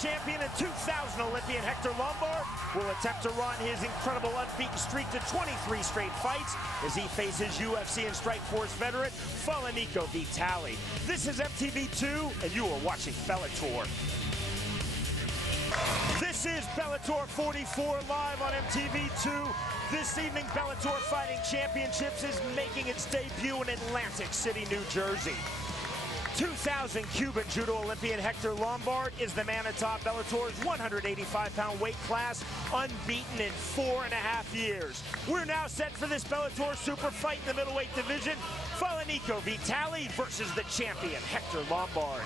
champion and 2000 Olympian Hector Lombard will attempt to run his incredible unbeaten streak to 23 straight fights as he faces UFC and Strikeforce veteran Falaniko Vitale. This is MTV2, and you are watching Bellator. This is Bellator 44 live on MTV2. This evening, Bellator Fighting Championships is making its debut in Atlantic City, New Jersey. 2000 Cuban Judo Olympian Hector Lombard is the man atop Bellator's 185-pound weight class, unbeaten in 4.5 years. We're now set for this Bellator super fight in the middleweight division. Falaniko Vitale versus the champion, Hector Lombard.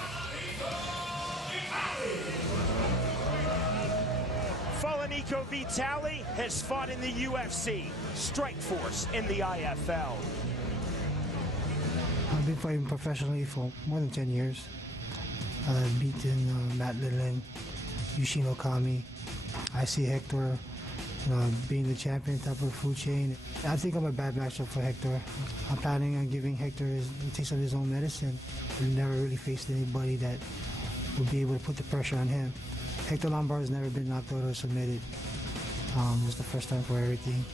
Falaniko Vitale has fought in the UFC, Strikeforce in the IFL. I've been fighting professionally for more than 10 years. I've beaten Matt Lidlin, Yushin Okami. I see Hector being the champion top of the food chain. I think I'm a bad matchup for Hector. I'm planning on giving Hector a taste of his own medicine. We've never really faced anybody that would be able to put the pressure on him. Hector Lombard has never been knocked out or submitted. It's the first time for everything.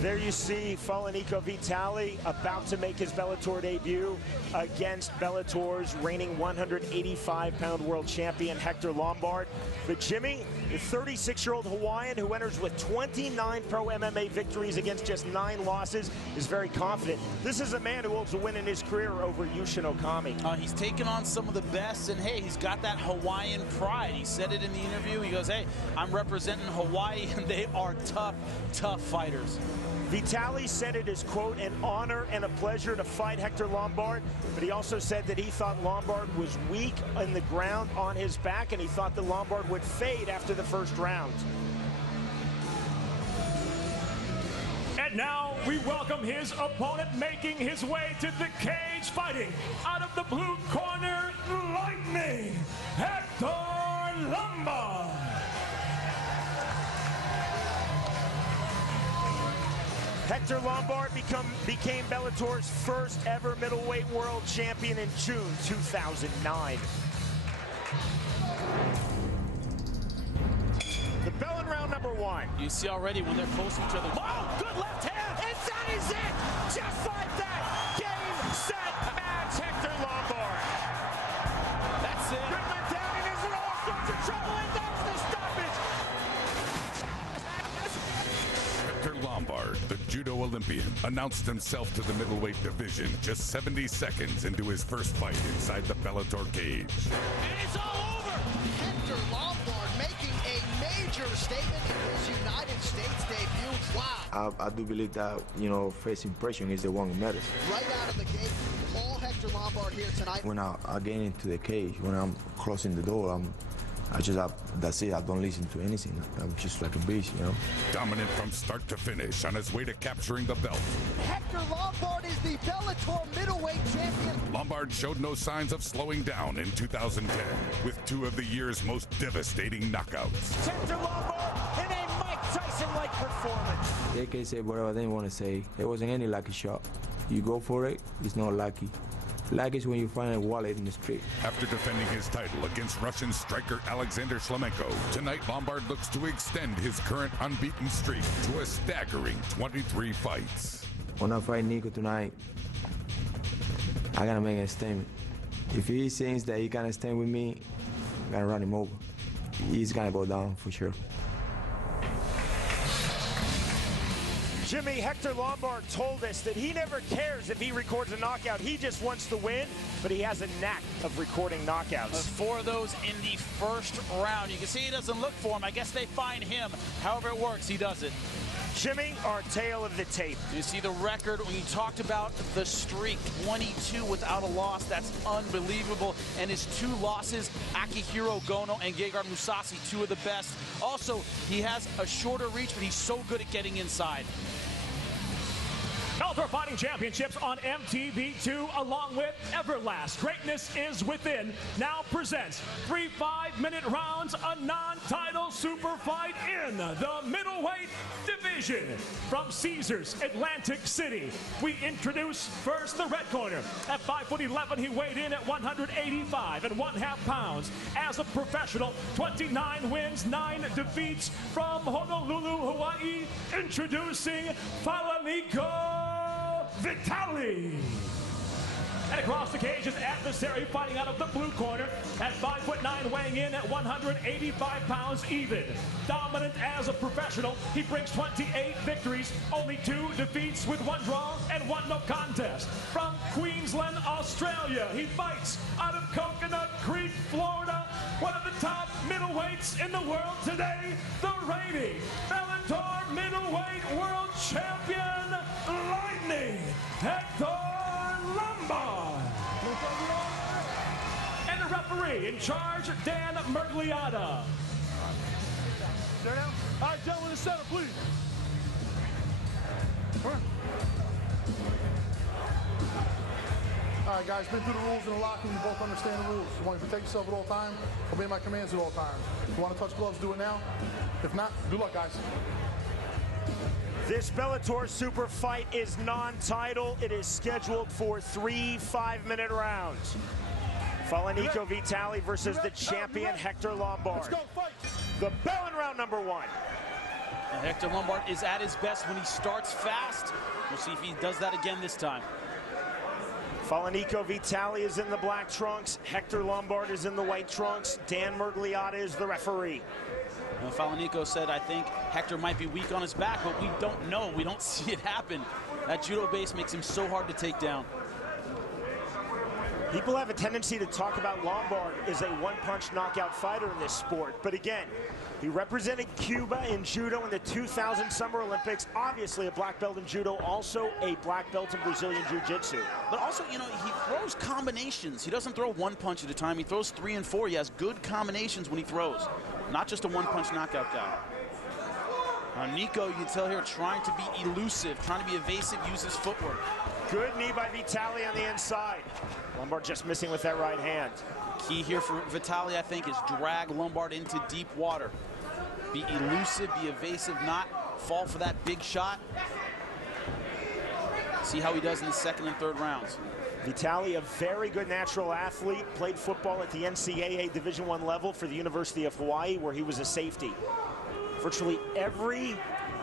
There you see Falaniko Vitale about to make his Bellator debut against Bellator's reigning 185-pound world champion Hector Lombard. But Jimmy, the 36-year-old Hawaiian who enters with 29 pro MMA victories against just 9 losses, is very confident. This is a man who holds a win in his career over Yushin Okami. He's taken on some of the best, and hey, he's got that Hawaiian pride. He said it in the interview. He goes, hey, I'm representing Hawaii, and they are tough, tough fighters. Vitale said it is, quote, an honor and a pleasure to fight Hector Lombard, but he also said that he thought Lombard was weak in the ground on his back, and he thought that Lombard would fade after the first round. And now we welcome his opponent making his way to the cage, fighting out of the blue corner, Lightning, Hector Lombard. Hector Lombard became Bellator's first ever middleweight world champion in June 2009. The bell in round number 1. You see already when they're close to each other. Oh, good left hand, and that is it! Just like that! Game, set, match, Hector Lombard. That's it. Good mentality, is in all sorts of trouble, and that's the stoppage! Hector Lombard, the Judo Olympian, announced himself to the middleweight division just 70 seconds into his first fight inside the Bellator cage. And it's all over! Hector Lombard making a major statement in his United States debut. Wow! I do believe that, first impression is the one who matters. Right out of the gate, all Hector Lombard here tonight. When I get into the cage, when I'm closing the door, that's it. I don't listen to anything. I'm just like a beast, Dominant from start to finish on his way to capturing the belt. Hector Lombard is the Bellator middleweight champion. Lombard showed no signs of slowing down in 2010 with 2 of the year's most devastating knockouts. Hector Lombard in a Mike Tyson-like performance. They can say whatever they want to say. It wasn't any lucky shot. You go for it, it's not lucky. Lucky is when you find a wallet in the street. After defending his title against Russian striker Alexander Shlemenko, tonight Lombard looks to extend his current unbeaten streak to a staggering 23 fights. When I fight Nico tonight, I gotta make a statement. If he thinks that he can stand with me, I'm gonna run him over. He's gonna go down for sure. Jimmy, Hector Lombard told us that he never cares if he records a knockout. He just wants to win, but he has a knack of recording knockouts. 4 of those in the first round. You can see he doesn't look for him. I guess they find him. However it works, he does it. Jimmy, our tale of the tape. You see the record when you talked about the streak, 22 without a loss. That's unbelievable. And his 2 losses, Akihiro Gono and Gegard Mousasi, 2 of the best. Also, he has a shorter reach, but he's so good at getting inside. Bellator Fighting Championships on MTV2, along with Everlast. Greatness is Within now presents 3 5-minute rounds, a non-title super fight in the middleweight division. From Caesars, Atlantic City, we introduce first the red corner. At 5'11", he weighed in at 185 1/2 pounds. As a professional, 29 wins, 9 defeats. From Honolulu, Hawaii, introducing Falaniko Vitale. And across the cage is adversary fighting out of the blue corner at 5'9", weighing in at 185 pounds even. Dominant as a professional, he brings 28 victories, only 2 defeats with 1 draw and 1 no contest. From Queensland, Australia, he fights out of Coconut Creek, Florida, one of the top middleweights in the world today, the reigning Bellator middleweight world champion, Lightning, Hector Lombard. And the referee in charge, Dan Mergliata. There now. All right, gentlemen, in the center, please. All right, guys, been through the rules in the locker room. You both understand the rules. You want to protect yourself at all times, obey my commands at all times. If you want to touch gloves, do it now. If not, good luck, guys. This Bellator super fight is non-title. It is scheduled for 3 5-minute rounds. Falaniko Vitale versus the champion Hector Lombard. Let's go, fight. The bell in round number 1. And Hector Lombard is at his best when he starts fast. We'll see if he does that again this time. Falaniko Vitale is in the black trunks. Hector Lombard is in the white trunks. Dan Mergliata is the referee. Falaniko said, I think Hector might be weak on his back, but we don't know. We don't see it happen. That judo base makes him so hard to take down. People have a tendency to talk about Lombard as a one-punch knockout fighter in this sport. But again, he represented Cuba in judo in the 2000 Summer Olympics. Obviously a black belt in judo, also a black belt in Brazilian Jiu-Jitsu. But also, you know, he throws combinations. He doesn't throw 1 punch at a time. He throws 3 and 4. He has good combinations when he throws. Not just a one-punch knockout guy. Nico, you can tell here, trying to be elusive, trying to be evasive, uses footwork. Good knee by Vitale on the inside. Lombard just missing with that right hand. Key here for Vitale, I think, is drag Lombard into deep water. Be elusive, be evasive, not fall for that big shot. See how he does in the 2nd and 3rd rounds. Vitale, a very good natural athlete, played football at the NCAA Division I level for the University of Hawaii, where he was a safety. Virtually every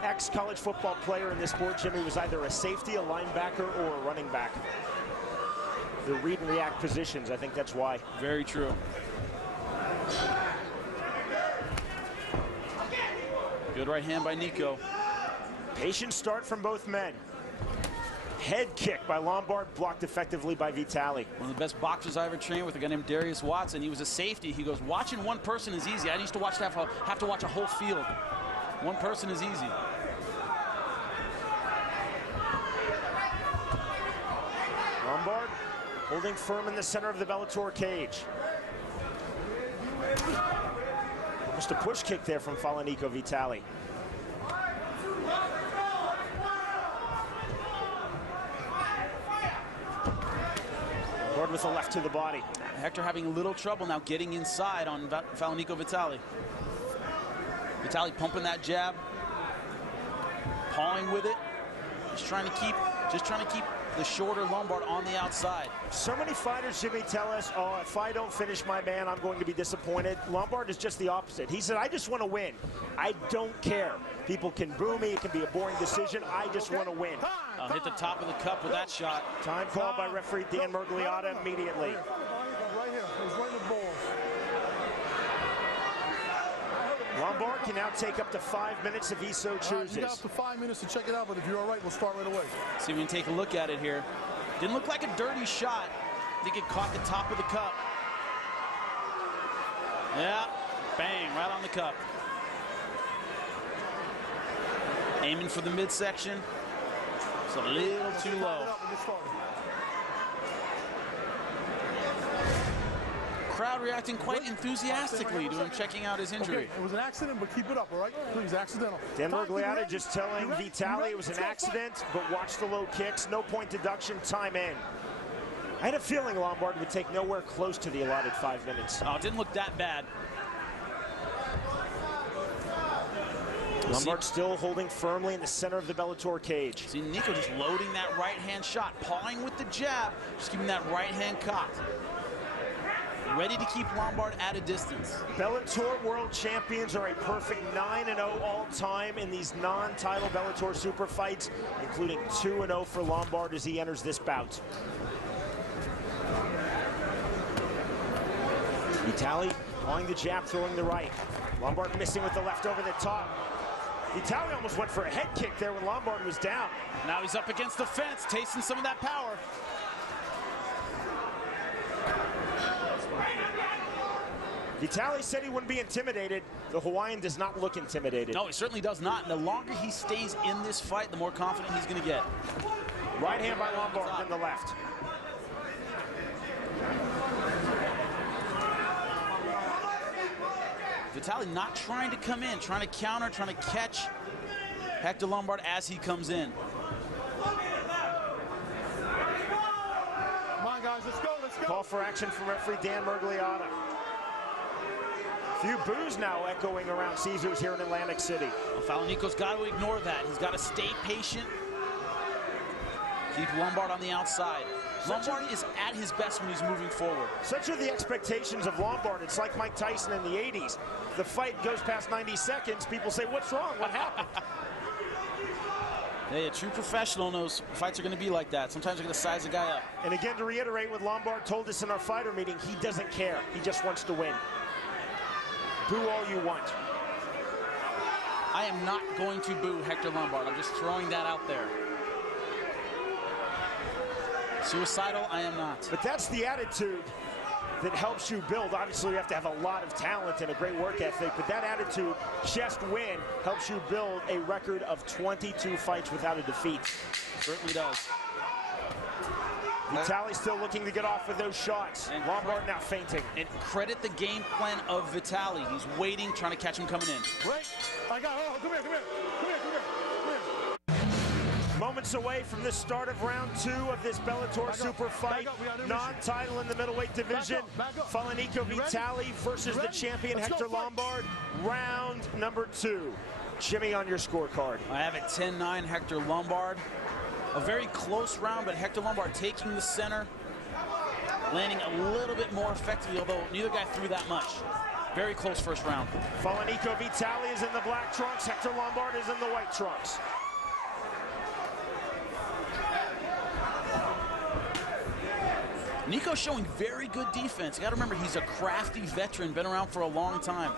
ex-college football player in this sport, Jimmy, was either a safety, a linebacker, or a running back. The read and react positions, I think that's why. Very true. Good right hand by Nico. Patient start from both men. Head kick by Lombard, blocked effectively by Vitale. One of the best boxers I ever trained with, a guy named Darius Watson. He was a safety. He goes, watching one person is easy. I used to have to watch a whole field. One person is easy. Lombard holding firm in the center of the Bellator cage. Almost a push kick there from Falaniko Vitale. Lombard with a left to the body. Hector having a little trouble now getting inside on Falaniko Vitale. Vitale pumping that jab, pawing with it, just trying to keep the shorter Lombard on the outside. So many fighters, Jimmy, tell us, oh, if I don't finish my man, I'm going to be disappointed. Lombard is just the opposite. He said, I just want to win. I don't care. People can boo me. It can be a boring decision. I just want to win. Hit the top of the cup with that shot. Time called by referee Dan Mergliata immediately. Right here. He's right in the balls. Lombard can now take up to 5 minutes if he so chooses. You got up to 5 minutes to check it out, but if you're all right, we'll start right away. See if we can take a look at it here. Didn't look like a dirty shot. I think it caught the top of the cup. Yeah, bang, right on the cup. Aiming for the midsection. It's a little too low. Crowd crowd reacting quite enthusiastically to him checking out his injury. Okay, it was an accident, but keep it up, all right? Please, accidental. Dan Mergliata just telling Vitale it was an accident, but watch the low kicks. No point deduction, time in. I had a feeling Lombard would take nowhere close to the allotted 5 minutes. Oh, it didn't look that bad. Lombard still holding firmly in the center of the Bellator cage. See Nico just loading that right-hand shot, pawing with the jab, just keeping that right hand cocked. Ready to keep Lombard at a distance. Bellator world champions are a perfect 9-0 all-time in these non-title Bellator super fights, including 2-0 for Lombard as he enters this bout. Vitale pawing the jab, throwing the right. Lombard missing with the left over the top. Vitale almost went for a head kick there when Lombard was down. Now he's up against the fence, tasting some of that power. Vitale said he wouldn't be intimidated. The Hawaiian does not look intimidated. No, he certainly does not. And the longer he stays in this fight, the more confident he's going to get. Right hand by Lombard, then the left. Vitale not trying to come in, trying to counter, trying to catch Hector Lombard as he comes in. Come on, guys, let's go, let's go. Call for action from referee Dan Mergliata. Few boos now echoing around Caesars here in Atlantic City. Well, Falaniko's got to ignore that. He's got to stay patient. Keep Lombard on the outside. Lombard is at his best when he's moving forward. Such are the expectations of Lombard. It's like Mike Tyson in the 80s. The fight goes past 90 seconds. People say, what's wrong? What happened? Hey, a true professional knows fights are going to be like that. Sometimes they're going to size a guy up. And again, to reiterate what Lombard told us in our fighter meeting, he doesn't care. He just wants to win. Boo all you want. I am not going to boo Hector Lombard. I'm just throwing that out there. Suicidal, I am not. But that's the attitude that helps you build. Obviously, you have to have a lot of talent and a great work ethic, but that attitude, just win, helps you build a record of 22 fights without a defeat. Certainly does. Vitale still looking to get off with those shots. And Lombard now fainting. And credit the game plan of Vitale. He's waiting, trying to catch him coming in. Right. I got, oh, come here, come here. Come here, come here. Moments away from the start of round 2 of this Bellator super fight. Non-title in the middleweight division. Falaniko Vitale versus the champion Hector Lombard. Round number 2. Jimmy, on your scorecard. I have it 10-9 Hector Lombard. A very close round, but Hector Lombard taking the center, landing a little bit more effectively, although neither guy threw that much. Very close first round. Falaniko Vitale is in the black trunks. Hector Lombard is in the white trunks. Nico's showing very good defense. You got to remember, he's a crafty veteran, been around for a long time.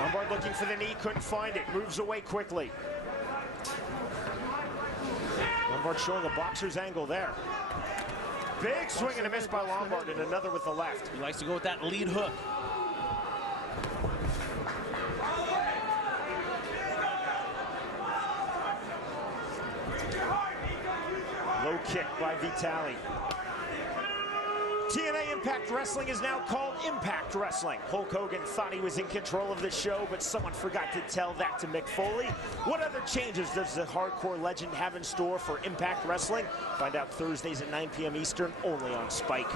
Lombard looking for the knee, couldn't find it. Moves away quickly. Lombard showing a boxer's angle there. Big swing and a miss by Lombard, and another with the left. He likes to go with that lead hook. Low kick by Vitale. TNA Impact Wrestling is now called Impact Wrestling. Hulk Hogan thought he was in control of the show, but someone forgot to tell that to Mick Foley. What other changes does the hardcore legend have in store for Impact Wrestling? Find out Thursdays at 9 p.m. Eastern, only on Spike.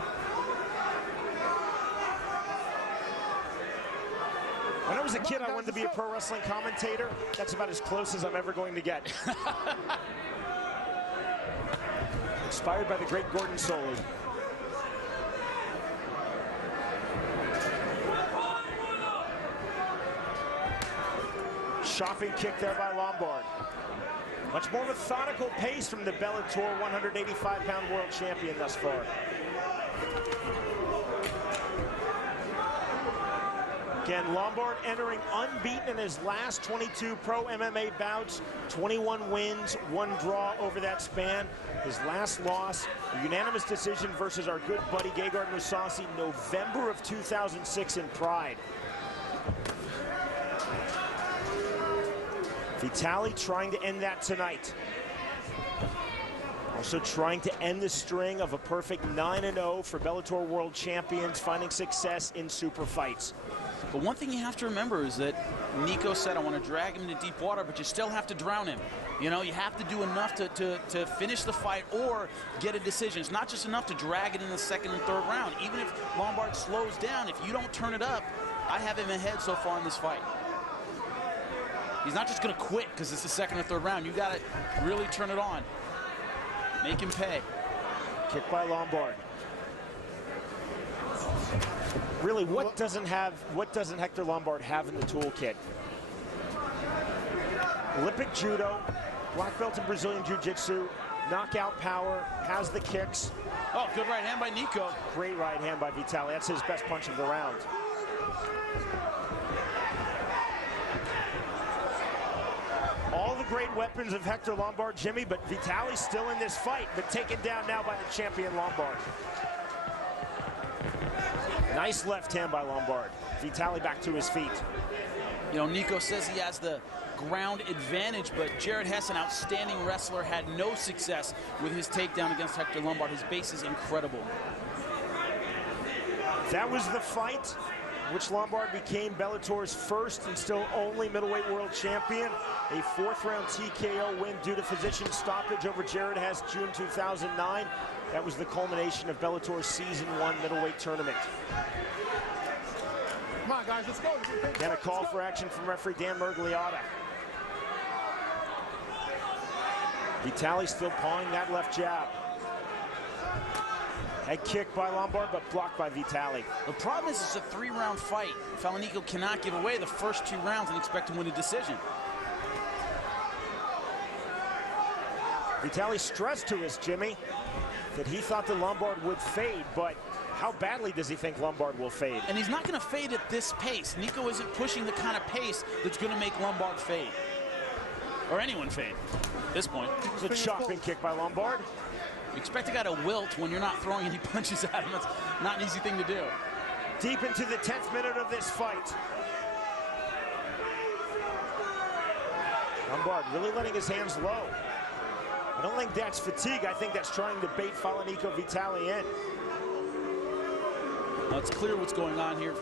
When I was a kid, I wanted to be a pro wrestling commentator. That's about as close as I'm ever going to get. Inspired by the great Gordon Soley. Chopping kick there by Lombard. Much more methodical pace from the Bellator 185-pound world champion thus far. Again, Lombard entering unbeaten in his last 22 pro MMA bouts. 21 wins, 1 draw over that span. His last loss, a unanimous decision versus our good buddy Gegard Mousasi, November of 2006 in Pride. Vitale trying to end that tonight. Also trying to end the string of a perfect 9-0 for Bellator World Champions, finding success in super fights. But one thing you have to remember is that Nico said, I want to drag him into deep water, but you still have to drown him. You know, you have to do enough to finish the fight or get a decision. It's not just enough to drag it in the second and third round. Even if Lombard slows down, if you don't turn it up, I have him ahead so far in this fight. He's not just going to quit because it's the second or third round. You got to really turn it on. Make him pay. Kick by Lombard. Really, what doesn't Hector Lombard have in the toolkit? Olympic judo, black belt in Brazilian jiu-jitsu, knockout power, has the kicks. Oh, good right hand by Nico. Great right hand by Vitale. That's his best punch of the round. All the great weapons of Hector Lombard, Jimmy, but Vitale's still in this fight, but taken down now by the champion Lombard. Nice left hand by Lombard. Vitale back to his feet. You know, Nico says he has the ground advantage, but Jared Hess, an outstanding wrestler, had no success with his takedown against Hector Lombard. His base is incredible. That was the fight which Lombard became Bellator's first and still only middleweight world champion. A fourth-round TKO win due to physician stoppage over Jared Hess, June 2009. That was the culmination of Bellator's Season 1 middleweight tournament. Come on, guys, let's go. And a call for action from referee Dan Mergliotta. Vitale still pawing that left jab. Head kick by Lombard, but blocked by Vitale. The problem is it's a three-round fight. Falaniko cannot give away the first 2 rounds and expect to win a decision. Vitale stressed to us, Jimmy, that he thought that Lombard would fade, but how badly does he think Lombard will fade? And he's not going to fade at this pace. Nico isn't pushing the kind of pace that's going to make Lombard fade. Or anyone fade at this point. It's a chopping kick by Lombard. You expect a guy to wilt when you're not throwing any punches at him. That's not an easy thing to do. Deep into the 10th minute of this fight. Lombard really letting his hands low. I don't think that's fatigue. I think that's trying to bait Falaniko Vitale in. Well, it's clear what's going on here.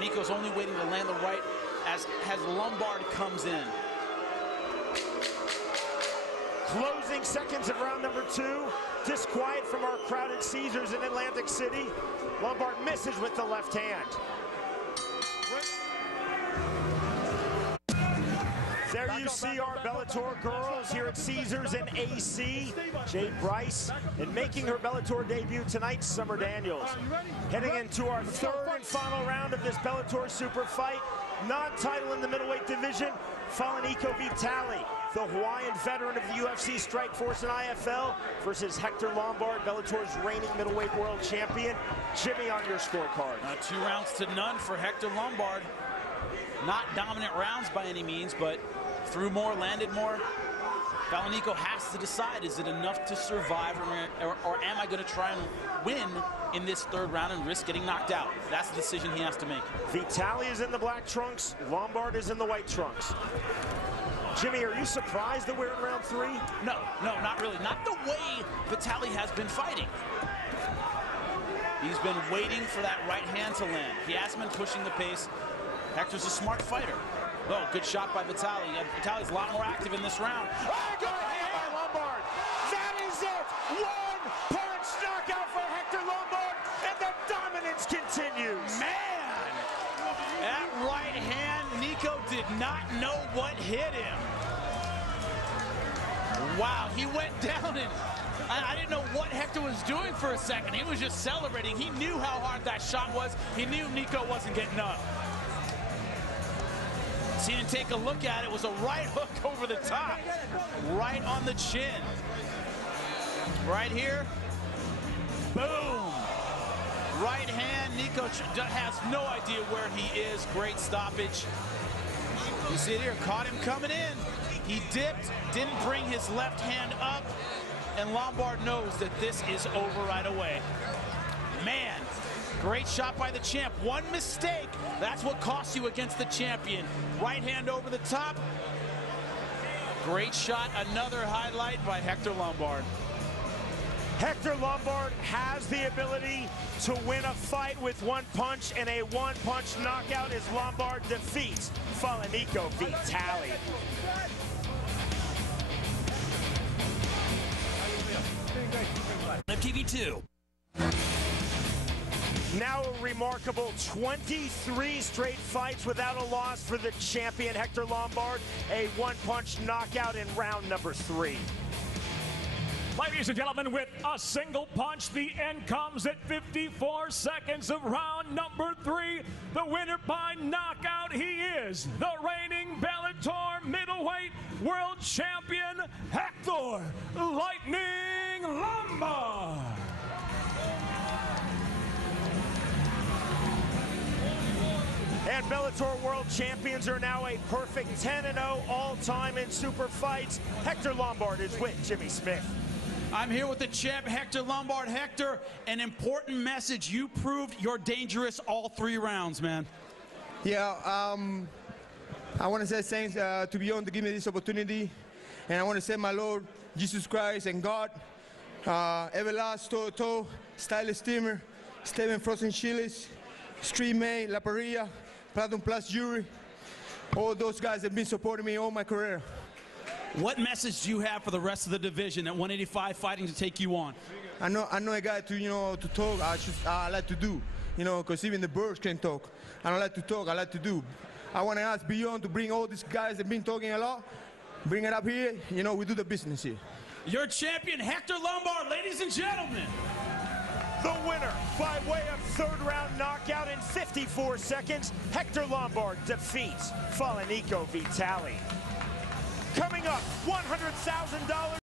Nico's only waiting to land the right as Lombard comes in. Closing seconds of round number 2. Disquiet from our crowded Caesars in Atlantic City. Lombard misses with the left hand. There you see our Bellator girls here at Caesars in AC. Jade Bryce, and making her Bellator debut tonight, Summer Daniels. Heading into our 3rd and final round of this Bellator super fight. Non-title in the middleweight division, Falaniko Vitale, the Hawaiian veteran of the UFC Strikeforce and IFL, versus Hector Lombard, Bellator's reigning middleweight world champion. Jimmy, on your scorecard. 2 rounds to none for Hector Lombard. Not dominant rounds by any means, but threw more, landed more. Falaniko has to decide, is it enough to survive, or am I going to try and win in this 3rd round and risk getting knocked out? That's the decision he has to make. Vitale is in the black trunks, Lombard is in the white trunks. Jimmy, are you surprised that we're in round 3? No, not really. Not the way Vitale has been fighting. He's been waiting for that right hand to land. He hasn't been pushing the pace. Hector's a smart fighter. Oh, good shot by Vitale. Vitale's a lot more active in this round. Oh, good hand by Lombard. That is it. 1-punch knockout for Hector Lombard, and the dominance continues. Man, that right hand, Nico did not know what hit him. Wow, he went down and I didn't know what Hector was doing for a second. He was just celebrating. He knew how hard that shot was. He knew Nico wasn't getting up. So he didn't take a look at it. It was a right hook over the top, right on the chin. Right here, boom. Right hand, Nico has no idea where he is. Great stoppage. You see it here, caught him coming in. He dipped, didn't bring his left hand up, and Lombard knows that this is over right away. Man, great shot by the champ. One mistake, that's what costs you against the champion. Right hand over the top. Great shot, another highlight by Hector Lombard. Hector Lombard has the ability to win a fight with one punch, and a one-punch knockout as Lombard defeats Falaniko Vitale. MTV2. Now a remarkable 23 straight fights without a loss for the champion Hector Lombard. A one-punch knockout in round number 3. Ladies and gentlemen, with a single punch, the end comes at 54 seconds of round number 3. The winner by knockout, he is the reigning Bellator middleweight world champion, Hector Lightning Lombard. And Bellator world champions are now a perfect 10-0 all-time in super fights. Hector Lombard is with Jimmy Smith. I'm here with the champ, Hector Lombard. Hector, an important message. You proved you're dangerous all 3 rounds, man. Yeah, I want to say thanks to Beyond to give me this opportunity. And I want to say my Lord, Jesus Christ and God, Everlast, Toto, Stylist Steamer, Steven Frozen Chiles, Street May, La Parrilla, Platinum Plus Jury. All those guys have been supporting me all my career. What message do you have for the rest of the division at 185 fighting to take you on? I know a guy to talk. I like to do, because even the birds can talk. I don't like to talk. I like to do. I want to ask Beyond to bring all these guys that have been talking a lot, bring it up here. We do the business here. Your champion, Hector Lombard, ladies and gentlemen. The winner by way of 3rd round knockout in 54 seconds, Hector Lombard defeats Falaniko Vitale. Coming up, $100,000